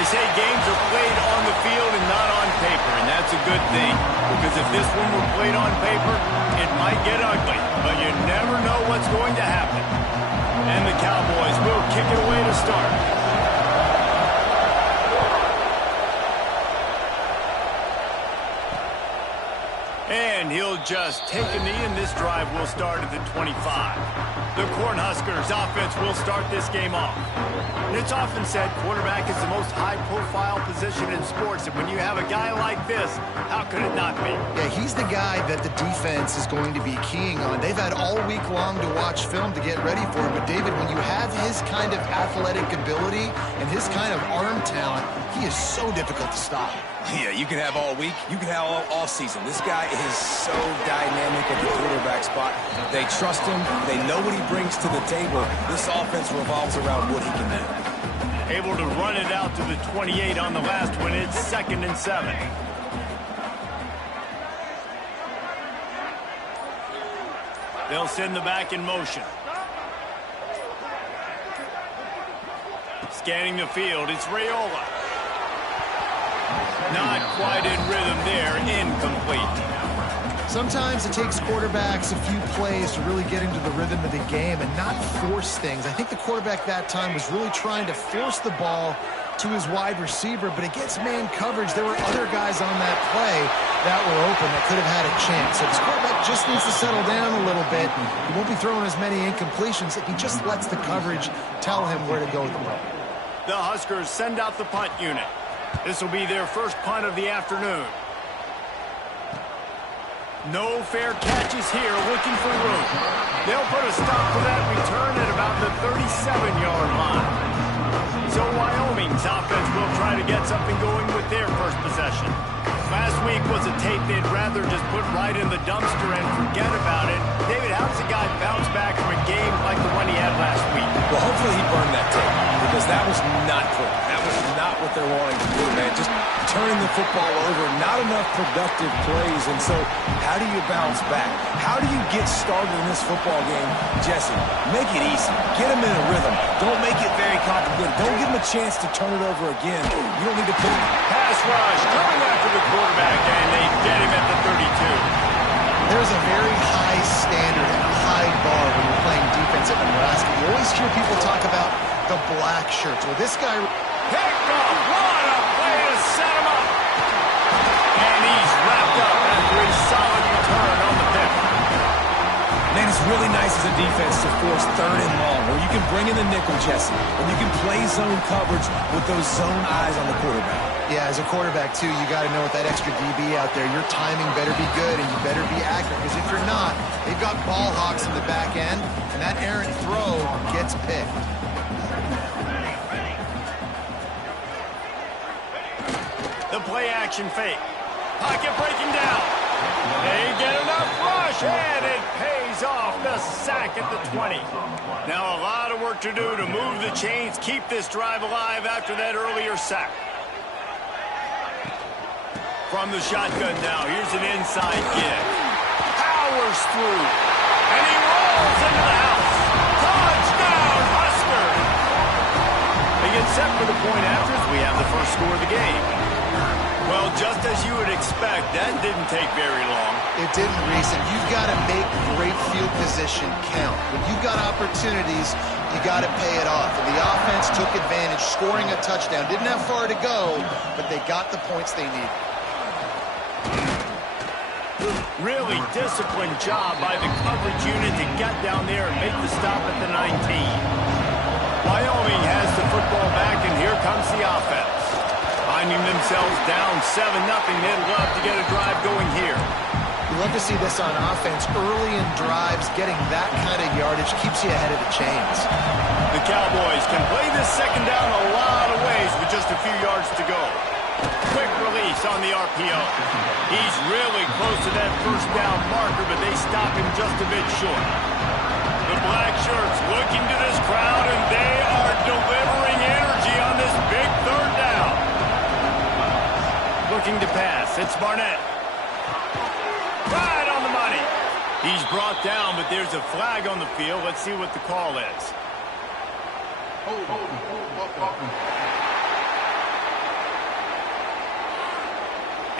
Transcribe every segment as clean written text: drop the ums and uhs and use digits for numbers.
They say games are played on the field and not on paper, and that's a good thing. Because if this one were played on paper, it might get ugly. But you never know what's going to happen. And the Cowboys will kick it away to start. And he'll just take a knee, and this drive will start at the 25. The Cornhuskers offense will start this game off. And it's often said quarterback is the most high-profile position in sports, and when you have a guy like this, how could it not be? Yeah, he's the guy that the defense is going to be keying on. They've had all week long to watch film to get ready for him, but David, when you have his kind of athletic ability and his kind of arm talent, he is so difficult to stop. Yeah, you can have all week, you can have all season. This guy is so dynamic at the quarterback spot. They trust him. They know what he brings to the table. This offense revolves around what he can do. Able to run it out to the 28 on the last one. It's 2nd and 7. They'll send the back in motion. Scanning the field, it's Raiola. Not quite in rhythm there, incomplete. Sometimes it takes quarterbacks a few plays to really get into the rhythm of the game and not force things. I think the quarterback that time was really trying to force the ball to his wide receiver, but against man coverage, there were other guys on that play that were open that could have had a chance. So this quarterback just needs to settle down a little bit. He won't be throwing as many incompletions if he just lets the coverage tell him where to go with the ball. The Huskers send out the punt unit. This will be their first punt of the afternoon. No fair catches here, looking for room. They'll put a stop to that return at about the 37-yard line. So Wyoming's offense will try to get something going with their first possession. Last week was a tape they'd rather just put right in the dumpster and forget about it. David, how does a guy bounce back from a game like the one he had last week? Well, hopefully he burned that tape, because that was not good. That was not what they're wanting to do, man. Just turning the football over, not enough productive plays. And so how do you bounce back? How do you get started in this football game? Jesse, make it easy. Get him in a rhythm. Don't make it very complicated. Don't give him a chance to turn it over again. You don't need to put pass rush coming after the quarterback, and they get him at the 32. There's a very high standard and a high bar when you're playing defense at Nebraska. You always hear people talk about the black shirts. Well, this guy... Picked off. What a play to set him up. And he's wrapped up after a solid return on the pick. Man, it's really nice as a defense to force 3rd and long, where you can bring in the nickel, Jesse, and you can play zone coverage with those zone eyes on the quarterback. Yeah, as a quarterback, too, you got to know with that extra DB out there, your timing better be good and you better be accurate, because if you're not, they've got ball hawks in the back end, and that errant throw gets picked. The play-action fake. Pocket breaking down. They get enough rush, and it pays off. The sack at the 20. Now a lot of work to do to move the chains, keep this drive alive after that earlier sack. From the shotgun now, here's an inside give. Powers through, and he rolls into the house. Touchdown, Huskers! They get set for the point after as we have the first score of the game. Well, just as you would expect, that didn't take very long. It didn't, Reese, and you've got to make great field position count. When you've got opportunities, you got to pay it off. And the offense took advantage, scoring a touchdown. Didn't have far to go, but they got the points they needed. Really disciplined job by the coverage unit to get down there and make the stop at the 19. Wyoming has the football back, and here comes the offense. Finding themselves down 7-0, they'd love to get a drive going here. You love to see this on offense. Early in drives, getting that kind of yardage keeps you ahead of the chains. The Cowboys can play this second down a lot of ways with just a few yards to go. Quick release on the RPO. He's really close to that first down marker, but they stop him just a bit short. The black shirts looking to this crowd, and they are delivering energy on this big 3rd down. Looking to pass. It's Barnett. Right on the money. He's brought down, but there's a flag on the field. Let's see what the call is.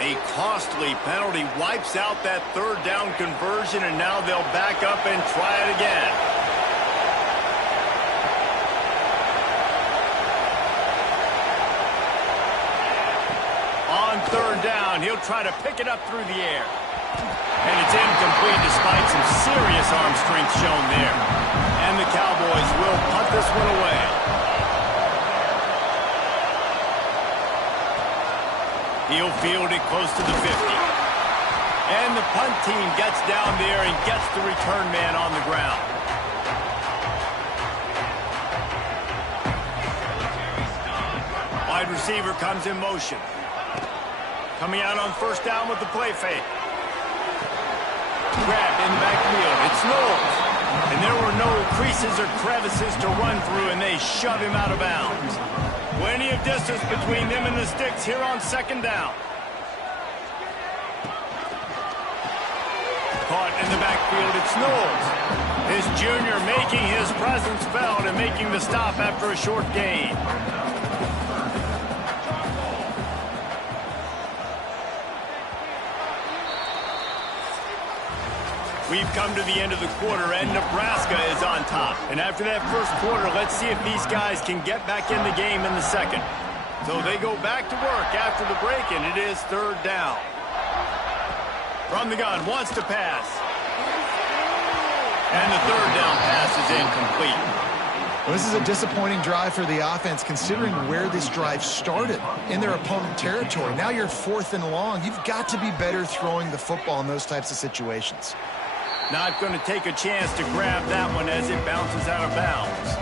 A costly penalty wipes out that third down conversion, and now they'll back up and try it again. On third down, he'll try to pick it up through the air. And it's incomplete despite some serious arm strength shown there. And the Cowboys will punt this one away. He'll field it close to the 50. And the punt team gets down there and gets the return man on the ground. Wide receiver comes in motion. Coming out on first down with the play fake. Grabbed in the backfield. It's Knowles. And there were no creases or crevices to run through, and they shove him out of bounds. Plenty of distance between them and the sticks here on second down. Caught in the backfield, it's Knowles. His junior making his presence felt and making the stop after a short gain. We've come to the end of the quarter, and Nebraska is on top. And after that first quarter, let's see if these guys can get back in the game in the second. So they go back to work after the break, and it is third down. From the gun, wants to pass. And the third down pass is incomplete. Well, this is a disappointing drive for the offense, considering where this drive started, in their opponent territory. Now you're 4th and long. You've got to be better throwing the football in those types of situations. Not going to take a chance to grab that one as it bounces out of bounds.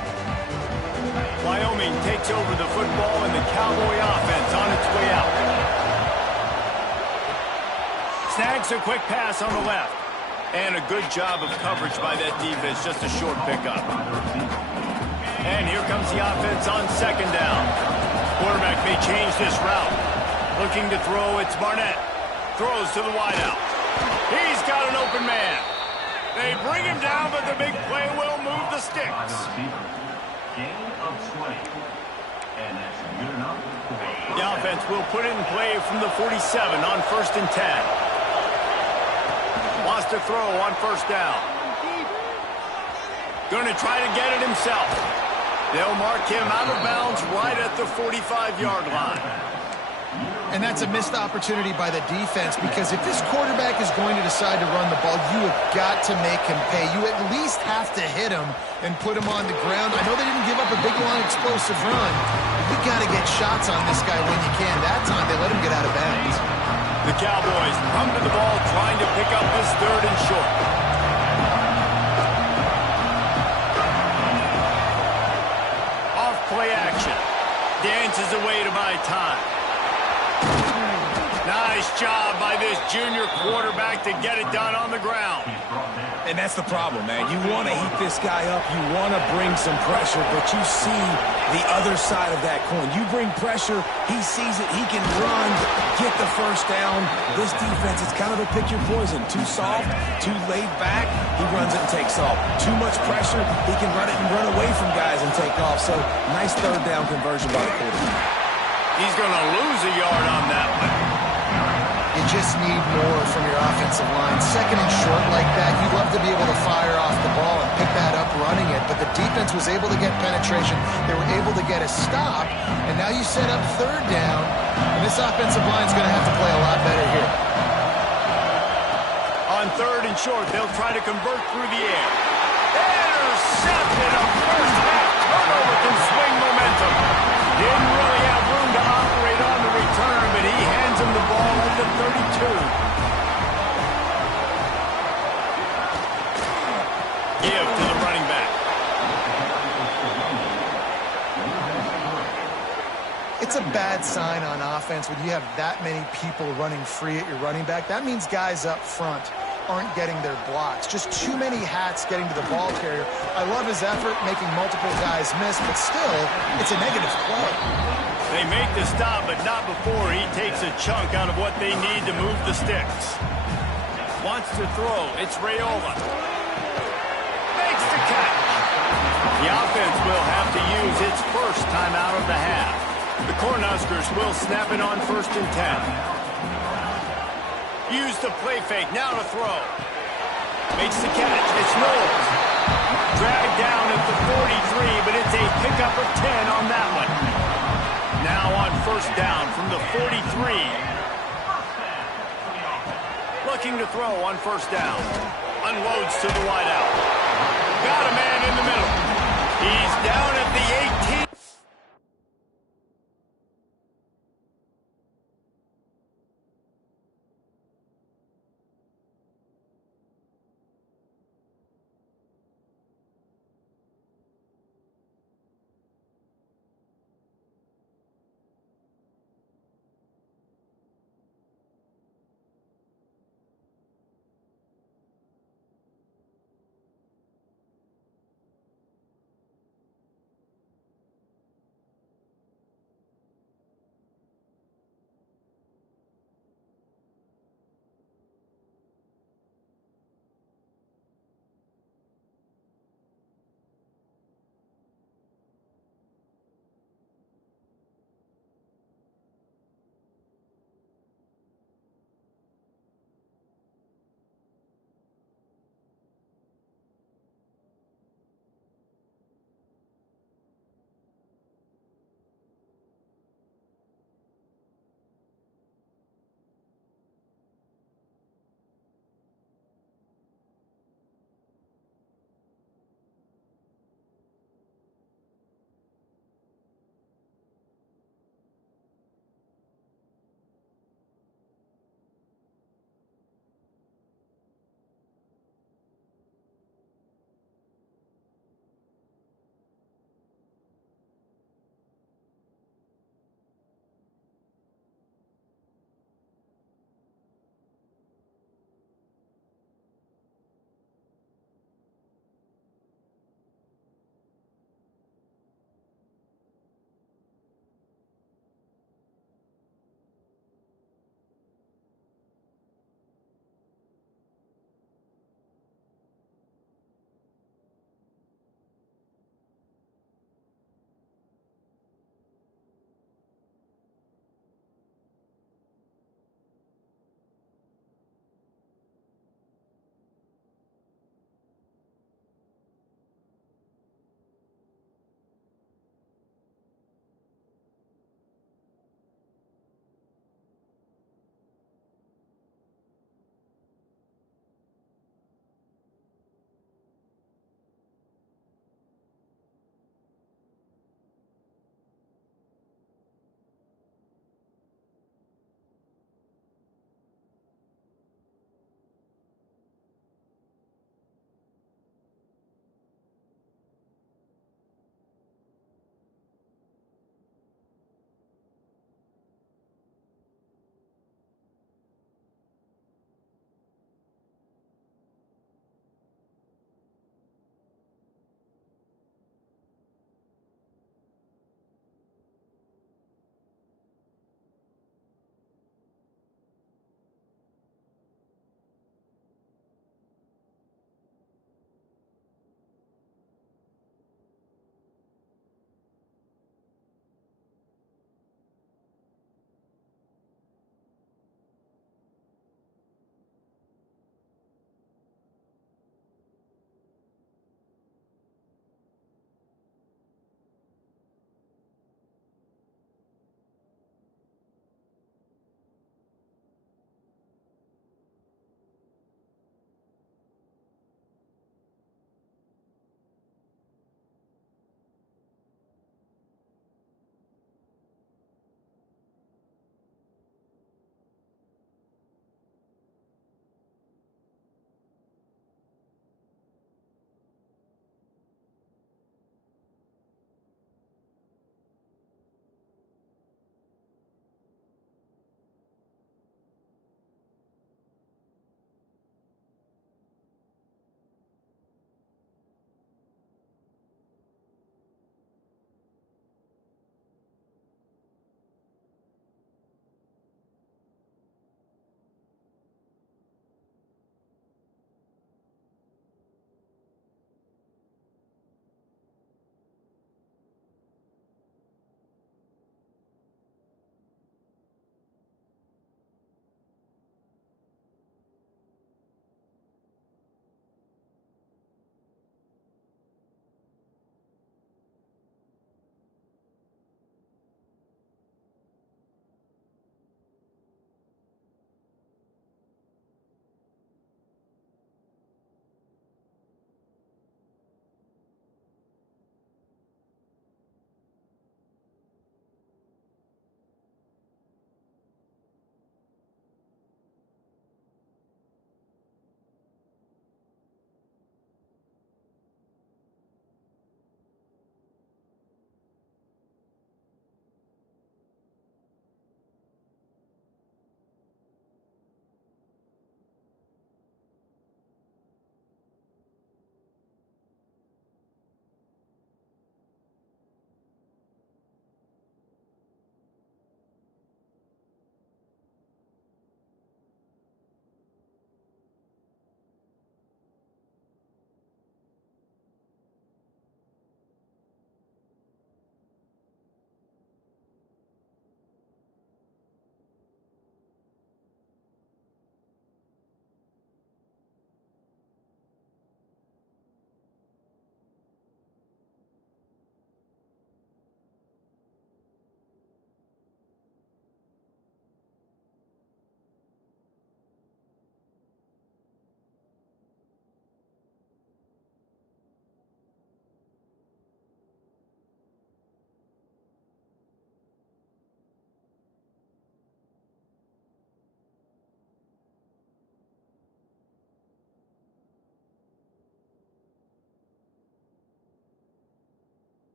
Wyoming takes over the football, and the Cowboy offense on its way out. Snags a quick pass on the left. And a good job of coverage by that defense, just a short pickup. And here comes the offense on second down. Quarterback may change this route. Looking to throw, it's Barnett. Throws to the wideout. He's got an open man. They bring him down, but the big play will move the sticks. The offense will put it in play from the 47 on 1st and 10. Wants to throw on first down. Going to try to get it himself. They'll mark him out of bounds right at the 45-yard line. And that's a missed opportunity by the defense, because if this quarterback is going to decide to run the ball, you have got to make him pay. You at least have to hit him and put him on the ground. I know they didn't give up a big, long, explosive run. You got to get shots on this guy when you can. That time, they let him get out of bounds. The Cowboys come to the ball trying to pick up this third and short. Off play action. Dances away to buy time. Nice job by this junior quarterback to get it done on the ground. And that's the problem, man. You want to heat this guy up. You want to bring some pressure, but you see the other side of that coin. You bring pressure, he sees it, he can run, get the first down. This defense is kind of a pick your poison. Too soft, too laid back, he runs it and takes off. Too much pressure, he can run it and run away from guys and take off. So, nice third down conversion by the quarterback. He's going to lose a yard on that one. You just need more from your offensive line. Second and short like that, you'd love to be able to fire off the ball and pick that up running it, but the defense was able to get penetration. They were able to get a stop, and now you set up third down, and this offensive line is going to have to play a lot better here. On third and short, they'll try to convert through the air. Intercepted! A first half turnover can swing momentum. Didn't really have room to operate on the return, but he hands him the ball at the 32. Give to the running back. It's a bad sign on offense when you have that many people running free at your running back. That means guys up front aren't getting their blocks. Just too many hats getting to the ball carrier. I love his effort, making multiple guys miss, but still, it's a negative play. They make the stop, but not before he takes a chunk out of what they need to move the sticks. Wants to throw. It's Raiola. Makes the catch. The offense will have to use its first time out of the half. The Cornhuskers will snap it on 1st and 10. Use the play fake. Now to throw. Makes the catch. It's Knowles. Dragged down at the 43, but it's a pickup of 10 on that one. Now on first down from the 43. Looking to throw on first down. Unloads to the wideout. Got a man in the middle. He's down at the 18.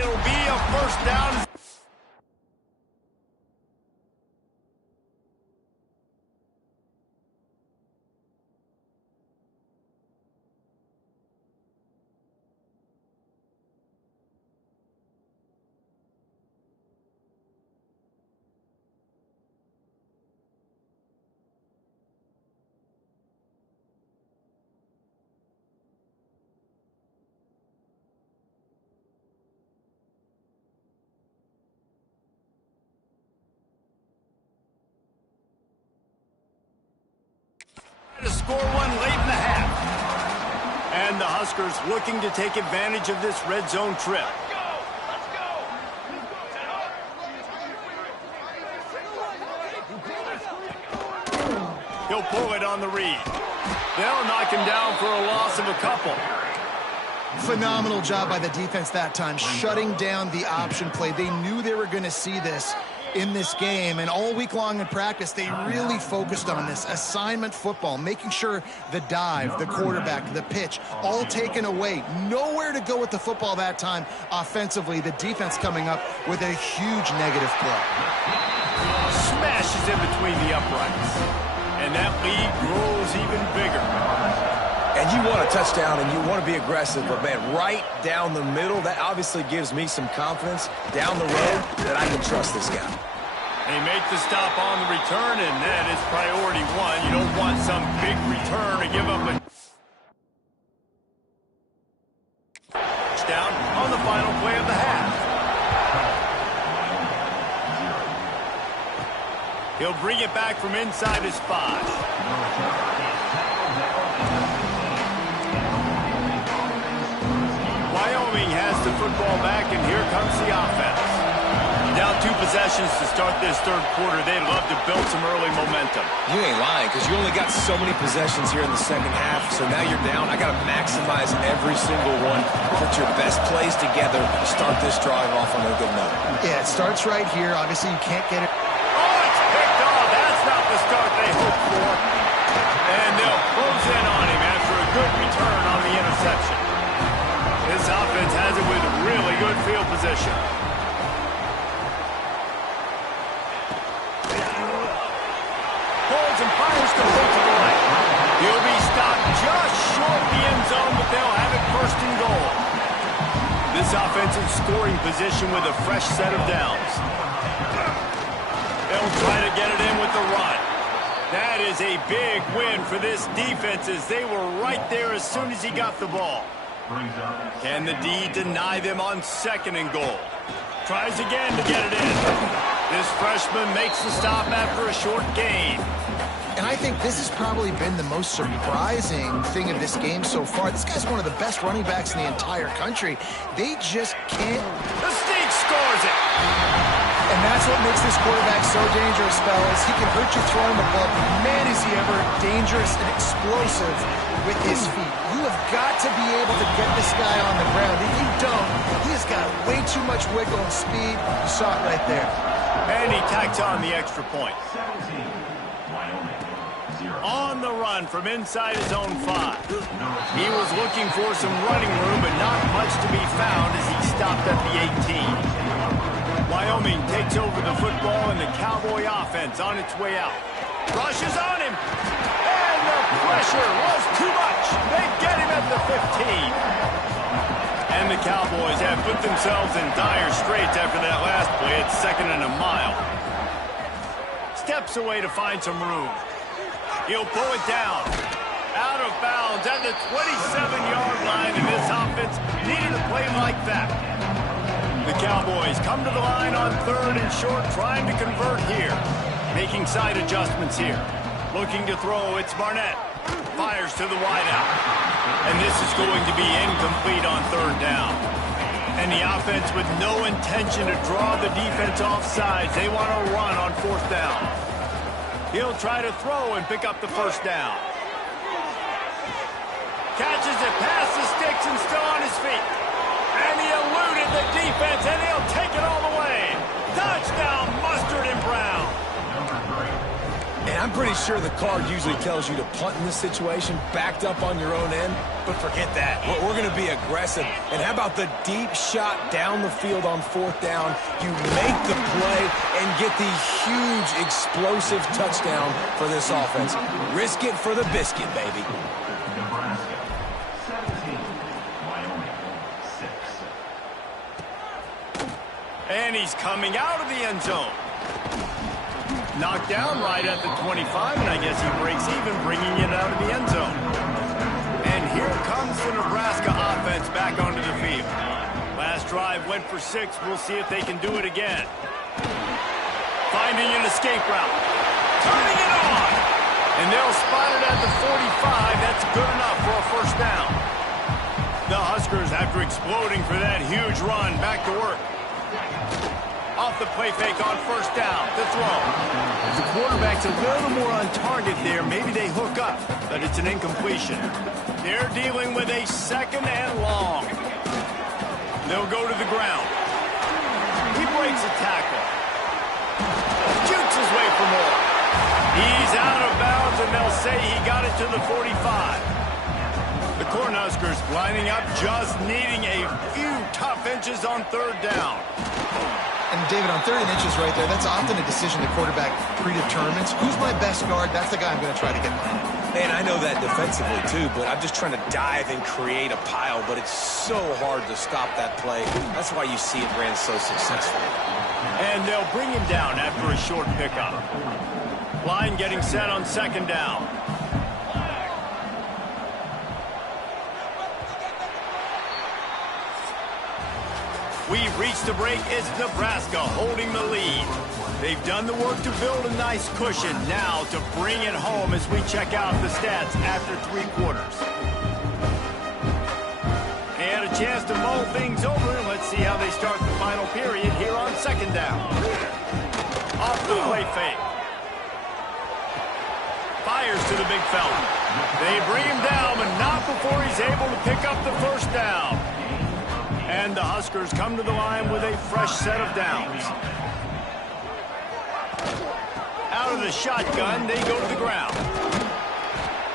it'll be a first down. To score one late in the half. And the Huskers looking to take advantage of this red zone trip. He'll pull it on the read. They'll knock him down for a loss of a couple. Phenomenal job by the defense that time, shutting down the option play. They knew they were going to see this in this game, and all week long in practice, they really focused on this assignment football, making sure the dive, the quarterback, the pitch, all taken away. Nowhere to go with the football that time offensively. The defense coming up with a huge negative play. Smashes in between the uprights, and that lead grows even bigger. And you want a touchdown, and you want to be aggressive, but, man, right down the middle, that obviously gives me some confidence down the road that I can trust this guy. They make the stop on the return, and that is priority one. You don't want some big return to give up a touchdown on the final play of the half. He'll bring it back from inside his 5. Wyoming has the football back, and here comes the offense. Down 2 possessions to start this third quarter. They'd love to build some early momentum. You ain't lying, because you only got so many possessions here in the second half, so now you're down. I got to maximize every single one. Put your best plays together to start this drive off on a good note. Yeah, it starts right here. Obviously, you can't get it. Oh, it's picked off. That's not the start they hoped for. And they'll close in on him after a good return on the interception. This offense has it with really good field position. Pulls and fires to hold to the right. He'll be stopped just short the end zone, but they'll have it first and goal. This offensive scoring position with a fresh set of downs. They'll try to get it in with the run. That is a big win for this defense, as they were right there as soon as he got the ball. Can the D deny them on second and goal? Tries again to get it in. This freshman makes the stop after a short gain. And I think this has probably been the most surprising thing of this game so far. This guy's one of the best running backs in the entire country. They just can't. The Sneak scores it. And that's what makes this quarterback so dangerous, fellas. He can hurt you throwing the ball, but man, is he ever dangerous and explosive with his feet. You have got to be able to get this guy on the ground. If you don't, he has got way too much wiggle and speed. You saw it right there. And he tacks on the extra point. On the run from inside his own 5. He was looking for some running room, but not much to be found as he stopped at the 18. Wyoming takes over the football, and the Cowboy offense on its way out. Rushes on him. And the pressure was too much. They get him at the 15. And the Cowboys have put themselves in dire straits after that last play. It's 2nd and a mile. Steps away to find some room. He'll pull it down. Out of bounds at the 27-yard line, and this offense needed a play like that. The Cowboys come to the line on 3rd and short, trying to convert here. Making side adjustments here. Looking to throw, it's Barnett. Fires to the wideout. And this is going to be incomplete on 3rd down. And the offense with no intention to draw the defense off sides. They want to run on 4th down. He'll try to throw and pick up the first down. Catches it past the sticks and still on his feet. And he eluded the defense, and he'll take it all the way. Touchdown, Mustard and Brown. And And I'm pretty sure the card usually tells you to punt in this situation, backed up on your own end. But forget that. We're going to be aggressive. And how about the deep shot down the field on 4th down? You make the play and get the huge explosive touchdown for this offense. Risk it for the biscuit, baby. And he's coming out of the end zone. Knocked down right at the 25, and I guess he breaks even, bringing it out of the end zone. And here comes the Nebraska offense back onto the field. Last drive went for 6. We'll see if they can do it again. Finding an escape route. Turning it on. And they'll spot it at the 45. That's good enough for a first down. The Huskers, after exploding for that huge run, back to work. Off the play fake on first down to throw. If the quarterback's a little more on target there, maybe they hook up, but it's an incompletion. They're dealing with a 2nd and long. They'll go to the ground. He breaks a tackle. Shoots his way for more. He's out of bounds, and they'll say he got it to the 45. The Cornhuskers lining up, just needing a few tough inches on 3rd down. And David, on 3rd and inches right there, that's often a decision the quarterback predetermines. Who's my best guard? That's the guy I'm going to try to get by. And I know that defensively too, but I'm just trying to dive and create a pile, but it's so hard to stop that play. That's why you see it ran so successfully. And they'll bring him down after a short pickup. Line getting set on 2nd down. We've reached the break. It's Nebraska holding the lead. They've done the work to build a nice cushion. Now to bring it home as we check out the stats after 3 quarters. They had a chance to mull things over. Let's see how they start the final period here on 2nd down. Off the play fake. Fires to the big fella. They bring him down, but not before he's able to pick up the first down. And the Huskers come to the line with a fresh set of downs. Out of the shotgun, they go to the ground.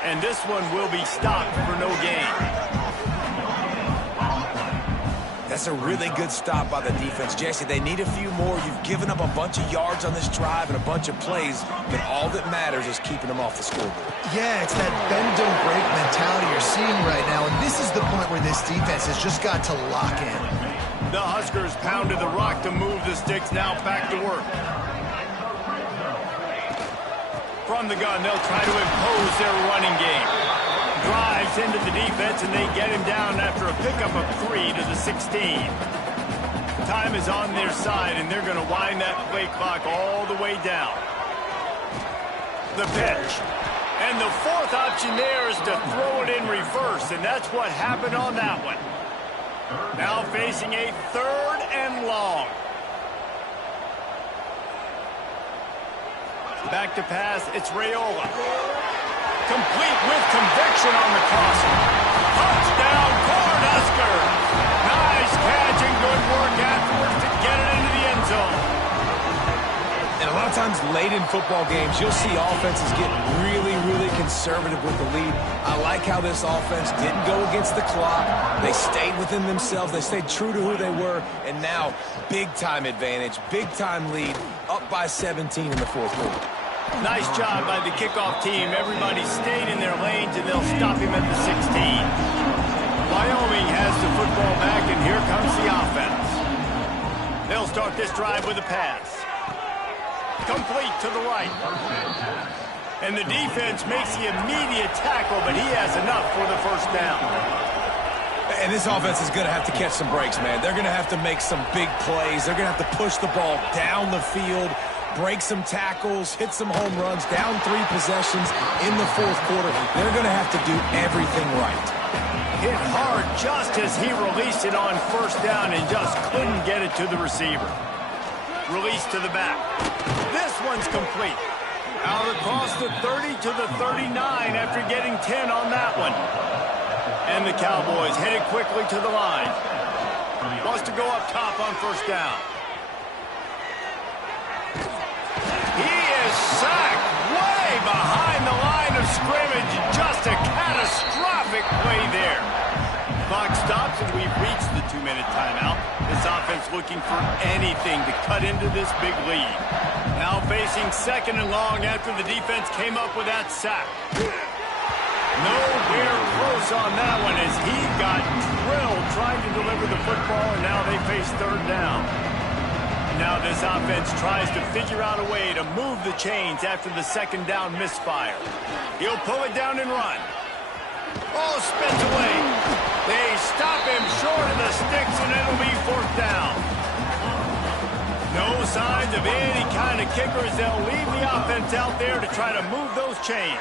And this one will be stopped for no gain. That's a really good stop by the defense. Jesse, they need a few more. You've given up a bunch of yards on this drive and a bunch of plays, but all that matters is keeping them off the scoreboard. Yeah, it's that bend, don't break mentality you're seeing right now, and this is the point where this defense has just got to lock in. The Huskers pounded the rock to move the sticks, now back to work. From the gun, they'll try to impose their running game. Drives into the defense, and they get him down after a pickup of 3 to the 16. Time is on their side, and they're going to wind that play clock all the way down. The pitch. And the 4th option there is to throw it in reverse, and that's what happened on that one. Now facing a 3rd and long. Back to pass, it's Raiola. Complete with conviction on the crossing. Touchdown, Cornhuskers! Nice catch and good work afterwards to get it into the end zone. And a lot of times late in football games, you'll see offenses get really, really conservative with the lead. I like how this offense didn't go against the clock. They stayed within themselves. They stayed true to who they were. And now, big-time advantage, big-time lead, up by 17 in the 4th quarter. Nice job by the kickoff team. Everybody stayed in their lanes, and they'll stop him at the 16. Wyoming has the football back, and here comes the offense. They'll start this drive with a pass. Complete to the right. And the defense makes the immediate tackle, but he has enough for the first down. And this offense is going to have to catch some breaks, man. They're going to have to make some big plays. They're going to have to push the ball down the field, break some tackles, hit some home runs, down 3 possessions in the 4th quarter. They're going to have to do everything right. Hit hard just as he released it on first down and just couldn't get it to the receiver. Release to the back. This one's complete. Out across the 30 to the 39 after getting 10 on that one. And the Cowboys headed quickly to the line. Wants to go up top on first down. He is sacked way of scrimmage. Just a catastrophic play there. Clock stops, and we've reached the 2-minute timeout. This offense looking for anything to cut into this big lead. Now facing 2nd and long after the defense came up with that sack. Nowhere close on that one as he got drilled trying to deliver the football, and now they face 3rd down. Now this offense tries to figure out a way to move the chains after the 2nd down misfire. He'll pull it down and run. Oh, spins away. They stop him short of the sticks, and it'll be 4th down. No signs of any kind of kickers. They'll leave the offense out there to try to move those chains.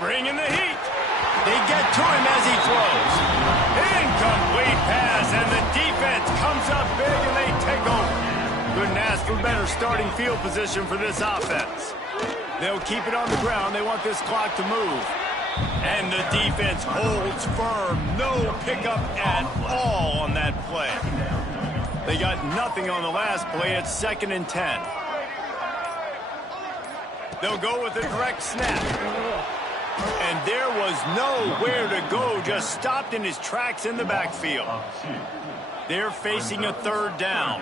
Bringing the heat. They get to him as he throws. Incomplete pass, and the defense comes up big, and they take over. Couldn't ask for better starting field position for this offense. They'll keep it on the ground. They want this clock to move. And the defense holds firm. No pickup at all on that play. They got nothing on the last play. It's 2nd and 10. They'll go with a direct snap. And there was nowhere to go. Just stopped in his tracks in the backfield. They're facing a 3rd down.